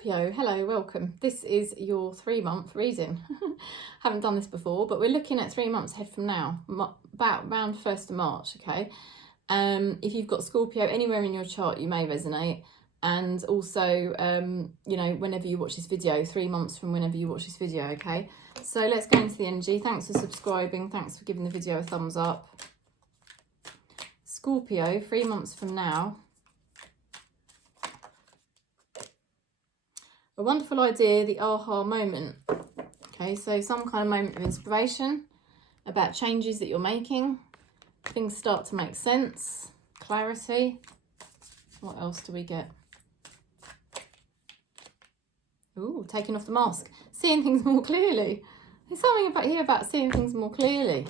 Scorpio, hello, welcome. This is your 3-month reading. Haven't done this before, but we're looking at 3 months ahead from now, about around 1st of March, okay? If you've got Scorpio anywhere in your chart, you may resonate. And also, you know, whenever you watch this video, 3 months from whenever you watch this video, okay? So let's go into the energy. Thanks for subscribing. Thanks for giving the video a thumbs up. Scorpio, 3 months from now. A wonderful idea, the aha moment. Okay, so some kind of moment of inspiration about changes that you're making. Things start to make sense. Clarity. What else do we get? Ooh, taking off the mask. Seeing things more clearly. There's something about here about seeing things more clearly.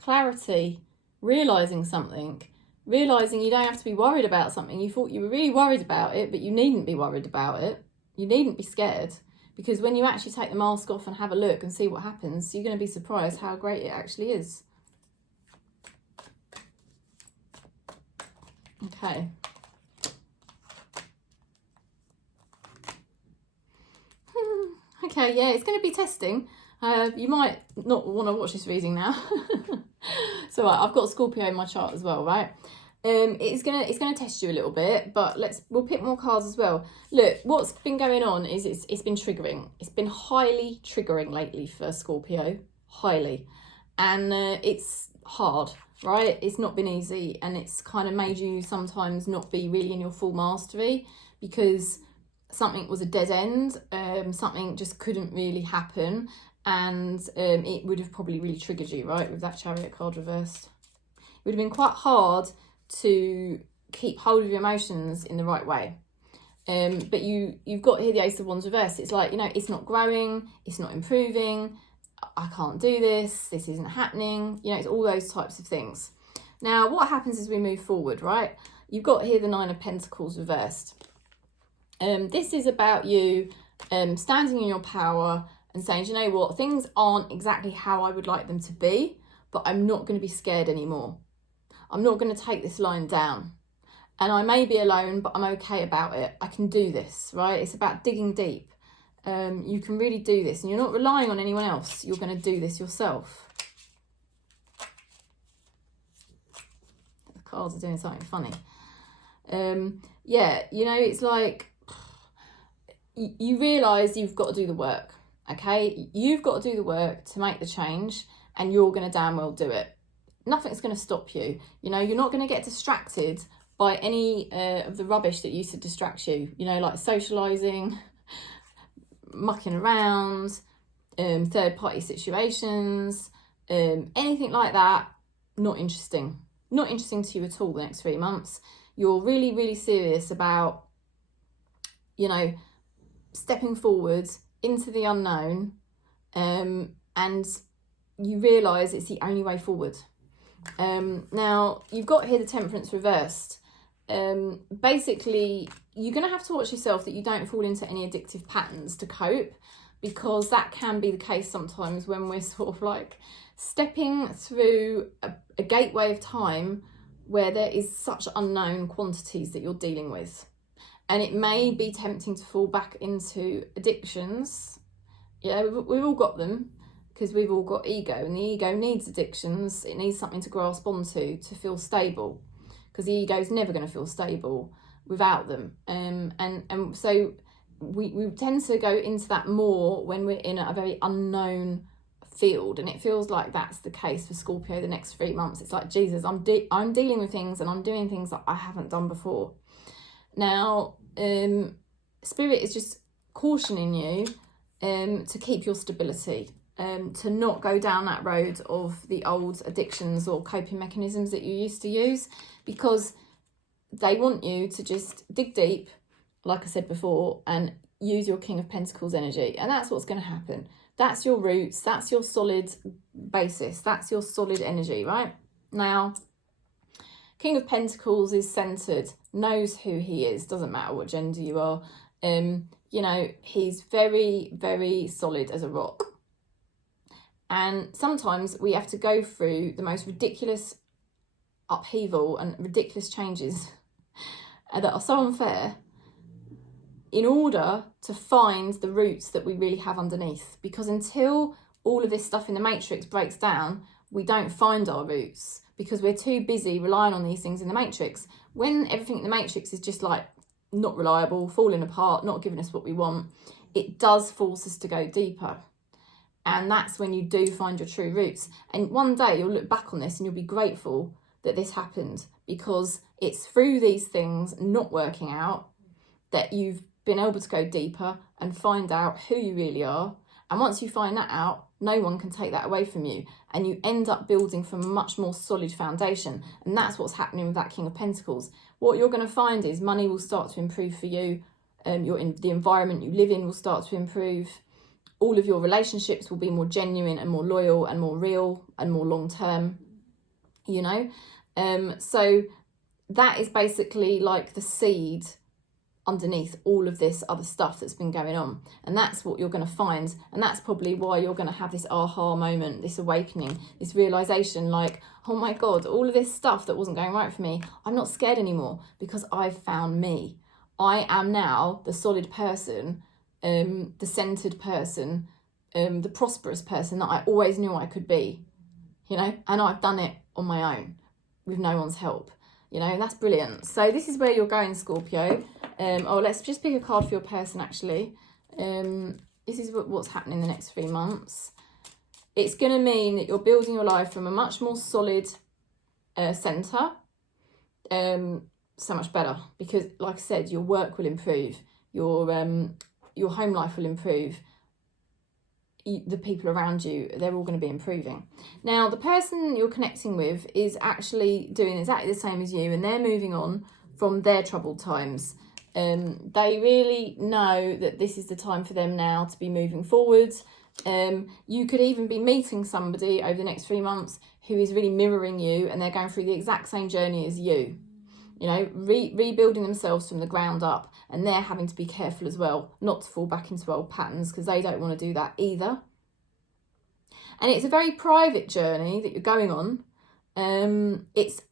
Clarity. Realising something. Realising you don't have to be worried about something. You thought you were really worried about it, but you needn't be worried about it. You needn't be scared, because when you actually take the mask off and have a look and see what happens, you're going to be surprised how great it actually is. Okay. Okay, yeah, it's going to be testing. You might not want to watch this reading now. So I've got Scorpio in my chart as well, right? It's gonna test you a little bit, but we'll pick more cards as well. Look, what's been going on is it's been triggering. It's been highly triggering lately for Scorpio, highly, and it's hard, right? It's not been easy, and it's kind of made you sometimes not be really in your full mastery because something was a dead end. Something just couldn't really happen, and it would have probably really triggered you, right? With that Chariot card reversed, it would have been quite hard to keep hold of your emotions in the right way. But you've got here the Ace of Wands reversed. It's like, you know, it's not growing, it's not improving, I can't do this isn't happening, you know, it's all those types of things. Now, what happens as we move forward, right? You've got here the Nine of Pentacles reversed. This is about you standing in your power and saying, you know what, things aren't exactly how I would like them to be, but I'm not going to be scared anymore. I'm not going to take this line down. And I may be alone, but I'm okay about it. I can do this, right? It's about digging deep. You can really do this. And you're not relying on anyone else. You're going to do this yourself. The cards are doing something funny. Yeah, you know, it's like you realise you've got to do the work, okay? You've got to do the work to make the change, and you're going to damn well do it. Nothing's going to stop you. You know, you're not going to get distracted by any of the rubbish that used to distract you. You know, like socialising, mucking around, third-party situations, anything like that. Not interesting. Not interesting to you at all the next 3 months. You're really, really serious about, you know, stepping forward into the unknown, and you realise it's the only way forward. Now, you've got here the Temperance reversed. Basically, you're going to have to watch yourself that you don't fall into any addictive patterns to cope, because that can be the case sometimes when we're sort of like stepping through a gateway of time where there is such unknown quantities that you're dealing with. And it may be tempting to fall back into addictions. Yeah, we've all got them, because we've all got ego, and the ego needs addictions. It needs something to grasp onto to feel stable, because the ego is never going to feel stable without them. And so we tend to go into that more when we're in a very unknown field, and it feels like that's the case for Scorpio the next 3 months. It's like, Jesus, I'm dealing with things, and I'm doing things that I haven't done before. Now, Spirit is just cautioning you to keep your stability. To not go down that road of the old addictions or coping mechanisms that you used to use, because they want you to just dig deep, like I said before, and use your King of Pentacles energy. And that's what's going to happen. That's your roots. That's your solid basis. That's your solid energy, right? Now, King of Pentacles is centered, knows who he is, doesn't matter what gender you are. You know, he's very, very solid as a rock. And sometimes we have to go through the most ridiculous upheaval and ridiculous changes that are so unfair in order to find the roots that we really have underneath. Because until all of this stuff in the matrix breaks down, we don't find our roots, because we're too busy relying on these things in the matrix. When everything in the matrix is just like not reliable, falling apart, not giving us what we want, it does force us to go deeper. And that's when you do find your true roots. And one day you'll look back on this and you'll be grateful that this happened, because it's through these things not working out that you've been able to go deeper and find out who you really are. And once you find that out, no one can take that away from you. And you end up building from a much more solid foundation. And that's what's happening with that King of Pentacles. What you're going to find is money will start to improve for you. The environment you live in will start to improve. All of your relationships will be more genuine and more loyal and more real and more long term, you know. So that is basically like the seed underneath all of this other stuff that's been going on. And that's what you're going to find. And that's probably why you're going to have this aha moment, this awakening, this realization like, oh my God, all of this stuff that wasn't going right for me, I'm not scared anymore, because I've found me. I am now the solid person, the centered person, the prosperous person that I always knew I could be, you know, and I've done it on my own with no one's help, you know, and that's brilliant. So this is where you're going, Scorpio. Let's just pick a card for your person, actually. This is what's happening in the next 3 months. It's going to mean that you're building your life from a much more solid centre. So much better, because like I said, your work will improve, your home life will improve, the people around you, they're all going to be improving. Now, the person you're connecting with is actually doing exactly the same as you, and they're moving on from their troubled times. They really know that this is the time for them now to be moving forward. You could even be meeting somebody over the next 3 months who is really mirroring you, and they're going through the exact same journey as you. You know, rebuilding themselves from the ground up, and they're having to be careful as well not to fall back into old patterns, because they don't want to do that either. And it's a very private journey that you're going on. It's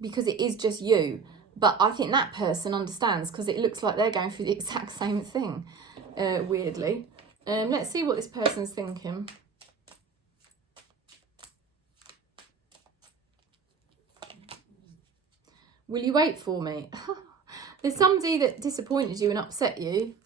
because it is just you, but I think that person understands, because it looks like they're going through the exact same thing, weirdly. Let's see what this person's thinking. Will you wait for me? There's somebody that disappointed you and upset you.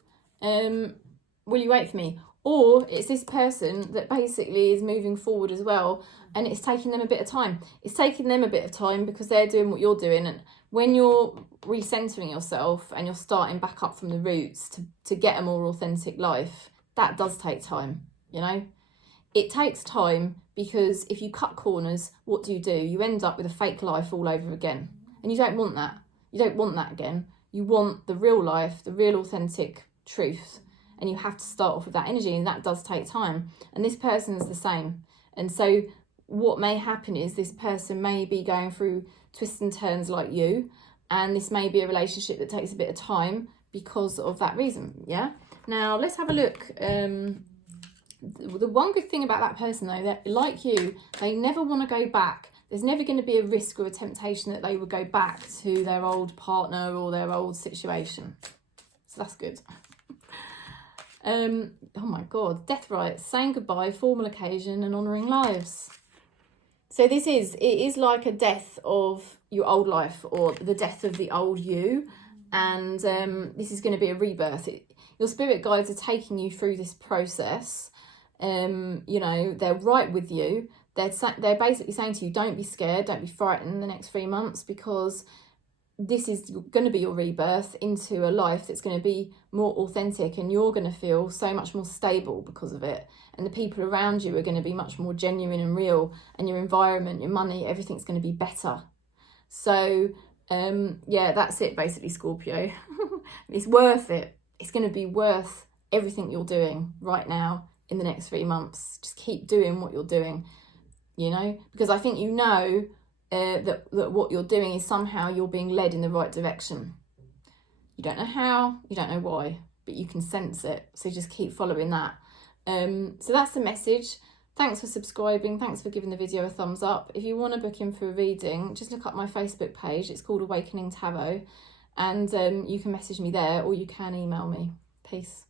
Will you wait for me? Or it's this person that basically is moving forward as well, and it's taking them a bit of time. It's taking them a bit of time because they're doing what you're doing. And when you're recentering yourself and you're starting back up from the roots to get a more authentic life, that does take time, you know? It takes time, because if you cut corners, what do? You end up with a fake life all over again. And you don't want that. You don't want that again. You want the real life, the real authentic truth. And you have to start off with that energy, and that does take time. And this person is the same. And so what may happen is this person may be going through twists and turns like you. And this may be a relationship that takes a bit of time because of that reason, yeah? Now, let's have a look. The one good thing about that person, though, that like you, they never want to go back. There's never going to be a risk or a temptation that they would go back to their old partner or their old situation. So that's good. Oh my God, death rites, saying goodbye, formal occasion, and honouring lives. So it is like a death of your old life, or the death of the old you. And this is going to be a rebirth. Your spirit guides are taking you through this process. You know, they're right with you. They're basically saying to you, don't be scared, don't be frightened in the next 3 months, because this is going to be your rebirth into a life that's going to be more authentic, and you're going to feel so much more stable because of it. And the people around you are going to be much more genuine and real, and your environment, your money, everything's going to be better. So, yeah, that's it basically, Scorpio. It's worth it. It's going to be worth everything you're doing right now in the next 3 months. Just keep doing what you're doing. You know, because I think you know that what you're doing is somehow you're being led in the right direction. You don't know how, you don't know why, but you can sense it. So just keep following that. So that's the message. Thanks for subscribing. Thanks for giving the video a thumbs up. If you want to book in for a reading, just look up my Facebook page. It's called Awakening Tarot. and you can message me there or you can email me. Peace.